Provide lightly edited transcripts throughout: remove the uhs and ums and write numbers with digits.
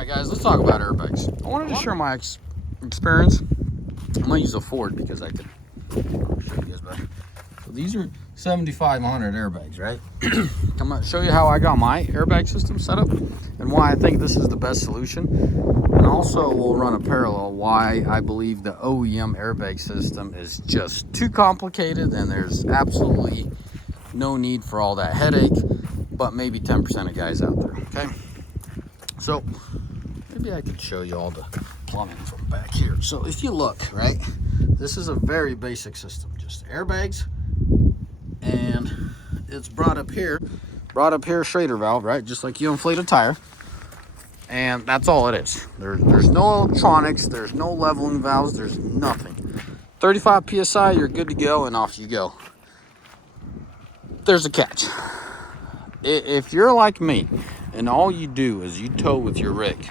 Alright guys, let's talk about airbags. I wanted to share my experience. I'm going to use a Ford because I can show you guys better. So these are 7,500 airbags, right? I'm going to show you how I got my airbag system set up and why I think this is the best solution. And also we'll run a parallel why I believe the OEM airbag system is just too complicated and there's absolutely no need for all that headache, but maybe 10% of guys out there, okay? So maybe I could show you all the plumbing from back here. So if you look, right, this is a very basic system, just airbags, and it's brought up here Schrader valve, right, just like you inflate a tire, and that's all it is. There's no electronics, there's no leveling valves, there's nothing. 35 psi, you're good to go, and off you go. There's a catch. If you're like me and all you do is you tow with your rig,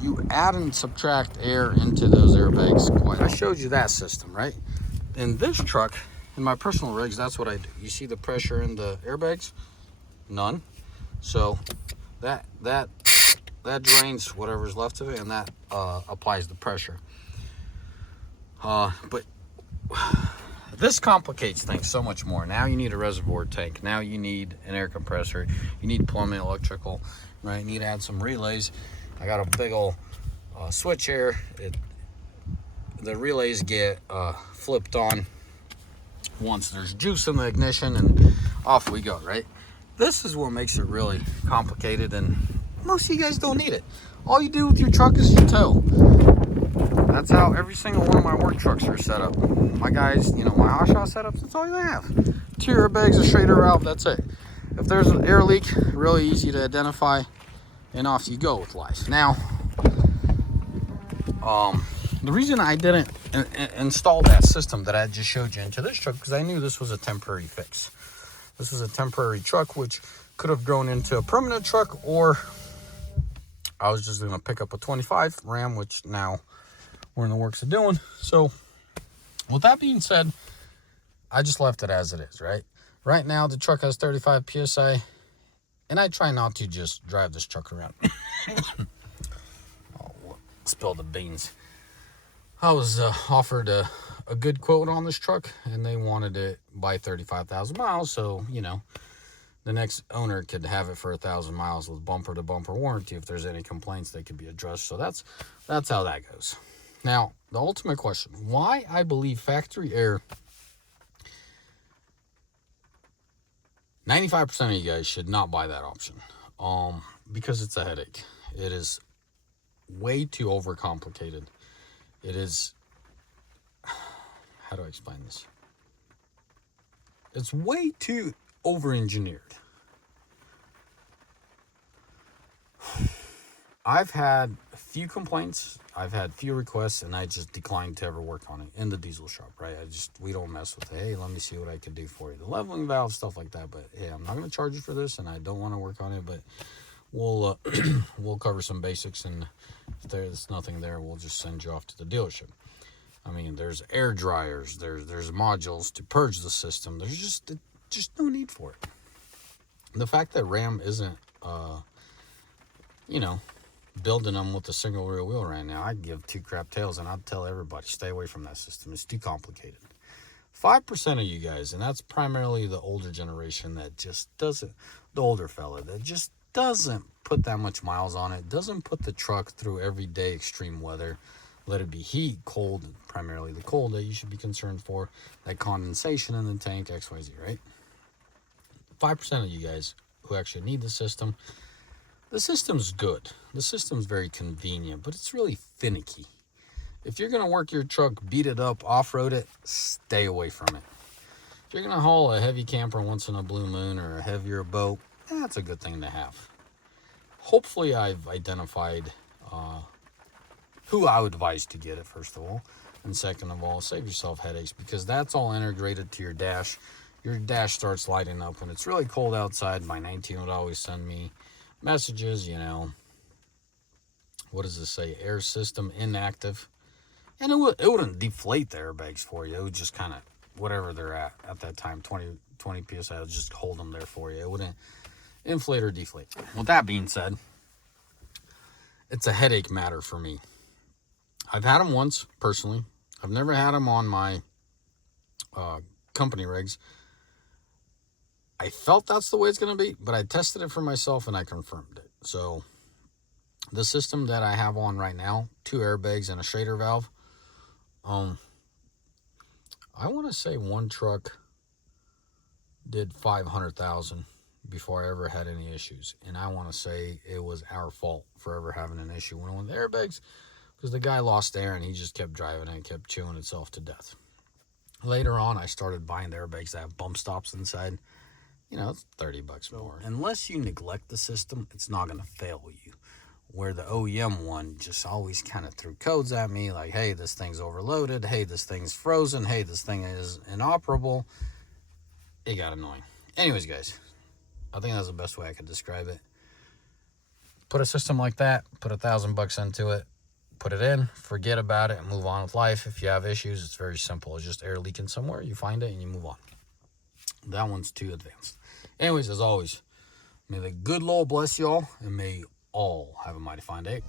you add and subtract air into those airbags. I showed you that system, right? In this truck, in my personal rigs, that's what I do. You see the pressure in the airbags? None. So that drains whatever's left of it, and that applies the pressure. But this complicates things so much more. Now you need a reservoir tank. Now you need an air compressor. You need plumbing, electrical, right? You need to add some relays. I got a big old switch here. The relays get flipped on once there's juice in the ignition, and off we go, right? This is what makes it really complicated, and most of you guys don't need it. All you do with your truck is you tow. That's how every single one of my work trucks are set up. My guys, you know, my hotshot setups, that's all you have. 2 airbags, a Schrader valve, that's it. If there's an air leak, really easy to identify, and off you go with life. Now, the reason I didn't install that system that I just showed you into this truck, because I knew this was a temporary fix. This was a temporary truck, which could have grown into a permanent truck, or I was just going to pick up a 25 Ram, which now we're in the works of doing. So with that being said, I just left it as it is, right? Right now, the truck has 35 psi, and I try not to just drive this truck around. Oh, spill the beans. I was offered a good quote on this truck, and they wanted it by 35,000 miles. So, you know, the next owner could have it for 1,000 miles with bumper-to-bumper warranty. If there's any complaints, they could be addressed. So that's how that goes. Now, the ultimate question, why I believe factory air, 95% of you guys should not buy that option. Because it's a headache. It is way too overcomplicated. It is, how do I explain this? It's way too over-engineered. I've had a few complaints, I've had few requests, and I just declined to ever work on it in the diesel shop, right? We don't mess with it. Hey, let me see what I can do for you. The leveling valve, stuff like that, but hey, I'm not going to charge you for this, and I don't want to work on it, but we'll we'll cover some basics, and if there's nothing there, we'll just send you off to the dealership. I mean, there's air dryers, there's modules to purge the system. There's just no need for it. The fact that Ram isn't, you know, building them with a single rear wheel right now, I'd give 2 crap tails, and I'd tell everybody, stay away from that system. It's too complicated. 5% of you guys, and that's primarily the older generation that just doesn't, the older fella that just doesn't put that much miles on it, doesn't put the truck through everyday extreme weather, let it be heat, cold, primarily the cold that you should be concerned for, that condensation in the tank, XYZ, right? 5% of you guys who actually need the system, the system's good. The system's very convenient, but it's really finicky. If you're going to work your truck, beat it up, off-road it, stay away from it. If you're going to haul a heavy camper once in a blue moon or a heavier boat, that's a good thing to have. Hopefully I've identified who I would advise to get it, first of all. And second of all, save yourself headaches, because that's all integrated to your dash. Your dash starts lighting up when it's really cold outside. My 19 would always send me messages, you know, what does this say? Air system inactive. And it wouldn't deflate the airbags for you. It would just kind of, whatever they're at that time, 20 psi, would just hold them there for you. It wouldn't inflate or deflate. With that being said, it's a headache matter for me. I've had them once, personally. I've never had them on my company rigs. I felt that's the way it's going to be, but I tested it for myself and I confirmed it. So the system that I have on right now, 2 airbags and a shader valve, I want to say one truck did 500,000 before I ever had any issues. And I want to say it was our fault for ever having an issue with the airbags, because the guy lost air and he just kept driving and kept chewing itself to death. Later on, I started buying the airbags that have bump stops inside. It's $30 more. Unless you neglect the system, it's not going to fail you. Where the OEM one just always kind of threw codes at me like, hey, this thing's overloaded. Hey, this thing's frozen. Hey, this thing is inoperable. It got annoying. Anyways, guys, I think that's the best way I could describe it. Put a system like that, put $1,000 into it, put it in, forget about it, and move on with life. If you have issues, it's very simple. It's just air leaking somewhere. You find it and you move on. That one's too advanced. Anyways, as always, may the good Lord bless y'all, and may all have a mighty fine day.